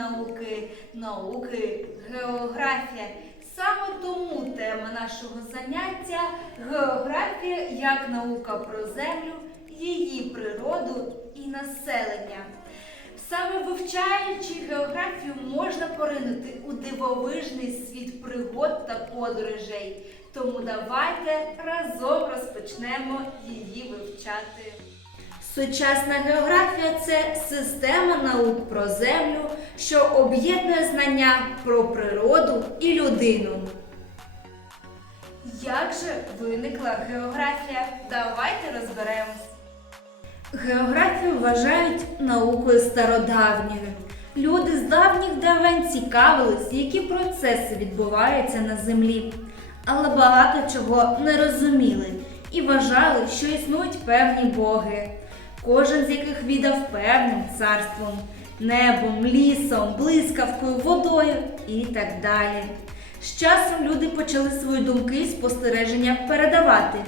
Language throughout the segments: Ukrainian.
науки, науки, географія. Саме тому тема нашого заняття географія як наука про землю, її природу і населення. Саме вивчаючи географію, можна поринути у дивовижний світ пригод та подорожей. Тому давайте разом розпочнемо її вивчати. Сучасна географія це система наук про землю, що об'єднує знання про природу і людину. Як же виникла географія? Давайте розберемось. Географію вважають наукою стародавньою. Люди з давніх давен цікавились, які процеси відбуваються на землі, але багато чого не розуміли і вважали, що існують певні боги, кожен з яких віддав певним царством, небом, лісом, блискавкою, водою і так далі. З часом люди почали свої думки і спостереження передавати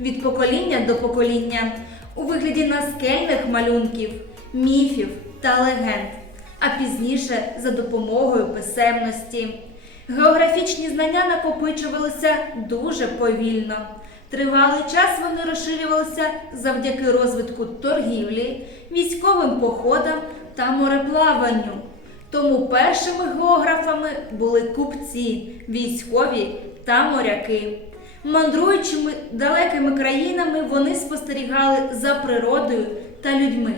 від покоління до покоління у вигляді наскельних малюнків, міфів та легенд, а пізніше за допомогою писемності. Географічні знання накопичувалися дуже повільно. Тривалий час вони розширювалися завдяки розвитку торгівлі, військовим походам та мореплаванню. Тому першими географами були купці, військові та моряки. Мандруючими далекими країнами вони спостерігали за природою та людьми.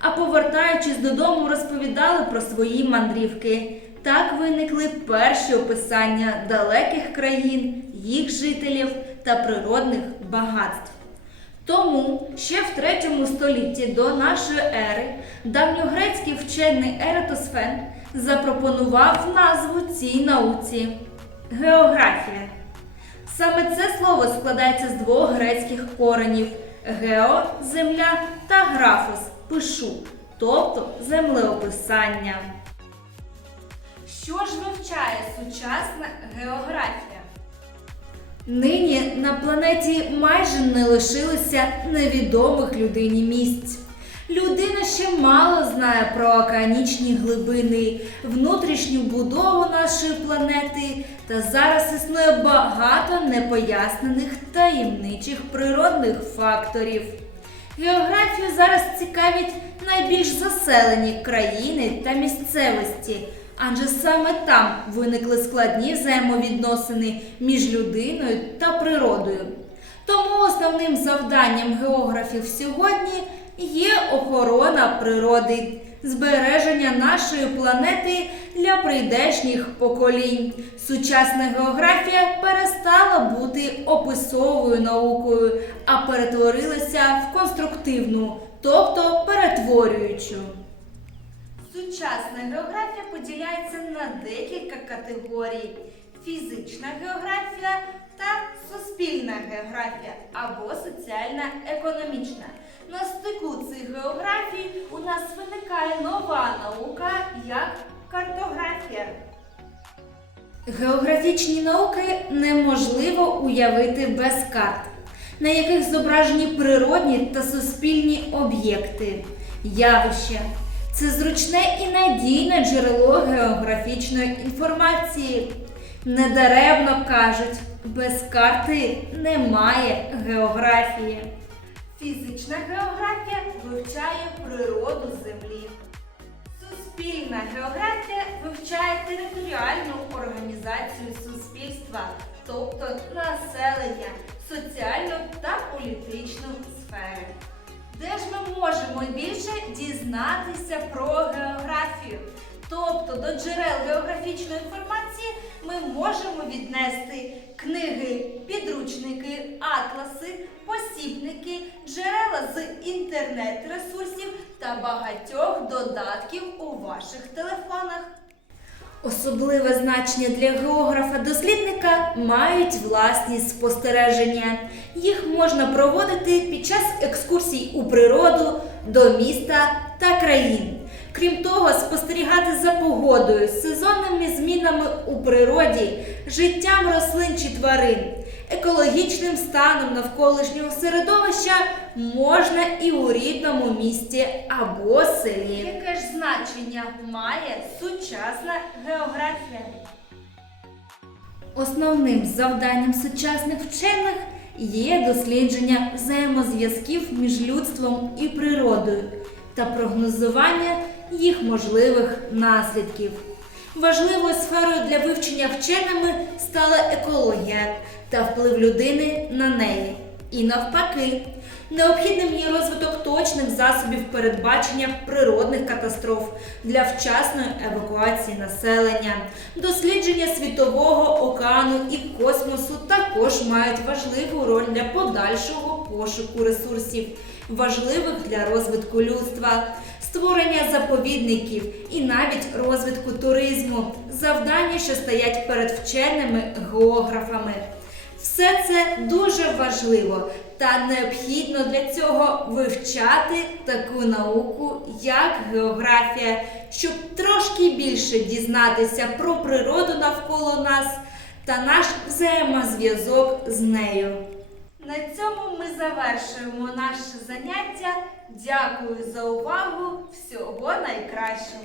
А повертаючись додому, розповідали про свої мандрівки. Так виникли перші описання далеких країн, їх жителів та природних багатств. Тому ще в третьому столітті до нашої ери давньогрецький вчений Ератосфен запропонував назву цій науці географія. Саме це слово складається з двох грецьких коренів гео земля та графос пишу, тобто землеописання. Що ж вивчає сучасна географія? Нині на планеті майже не лишилося невідомих людині місць. Людина ще мало знає про океанічні глибини, внутрішню будову нашої планети, та зараз існує багато непояснених таємничих природних факторів. Географію зараз цікавить найбільш заселені країни та місцевості, адже саме там виникли складні взаємовідносини між людиною та природою. Тому основним завданням географів сьогодні є охорона природи, збереження нашої планети для прийдешніх поколінь. Сучасна географія перестала бути описовою наукою, а перетворилася в конструктивну, тобто перетворюючу. Сучасна географія поділяється на декілька категорій: фізична географія та суспільна географія або соціально-економічна. На стику цих географій у нас виникає нова наука як картографія. Географічні науки неможливо уявити без карт, на яких зображені природні та суспільні об'єкти, явища. Це зручне і надійне джерело географічної інформації. Недаремно кажуть, без карти немає географії. Фізична географія вивчає природу землі. Суспільна географія вивчає територіальну організацію суспільства, тобто населення, соціальну та політичну сфери. Де ж ми можемо більше дізнатися про географію? Тобто до джерел географічної інформації ми можемо віднести книги, підручники, атласи, посібники, джерела з інтернет-ресурсів та багатьох додатків у ваших телефонах. Особливе значення для географа-дослідника мають власні спостереження. Їх можна проводити під час екскурсій у природу, до міста та країн. Крім того, спостерігати за погодою, сезонними змінами у природі, життям рослин чи тварин. Екологічним станом навколишнього середовища можна і у рідному місті або селі. Яке ж значення має сучасна географія? Основним завданням сучасних вчених є дослідження взаємозв'язків між людством і природою та прогнозування їх можливих наслідків. Важливою сферою для вивчення вченими стала екологія та вплив людини на неї. І навпаки, необхідним є розвиток точних засобів передбачення природних катастроф для вчасної евакуації населення. Дослідження світового океану і космосу також мають важливу роль для подальшого пошуку ресурсів, важливих для розвитку людства, створення заповідників і навіть розвитку туризму, завдання, що стоять перед вченими географами. Все це дуже важливо та необхідно для цього вивчати таку науку, як географія, щоб трошки більше дізнатися про природу навколо нас та наш взаємозв'язок з нею. На цьому ми завершуємо наше заняття. Дякую за увагу. Всього найкращого.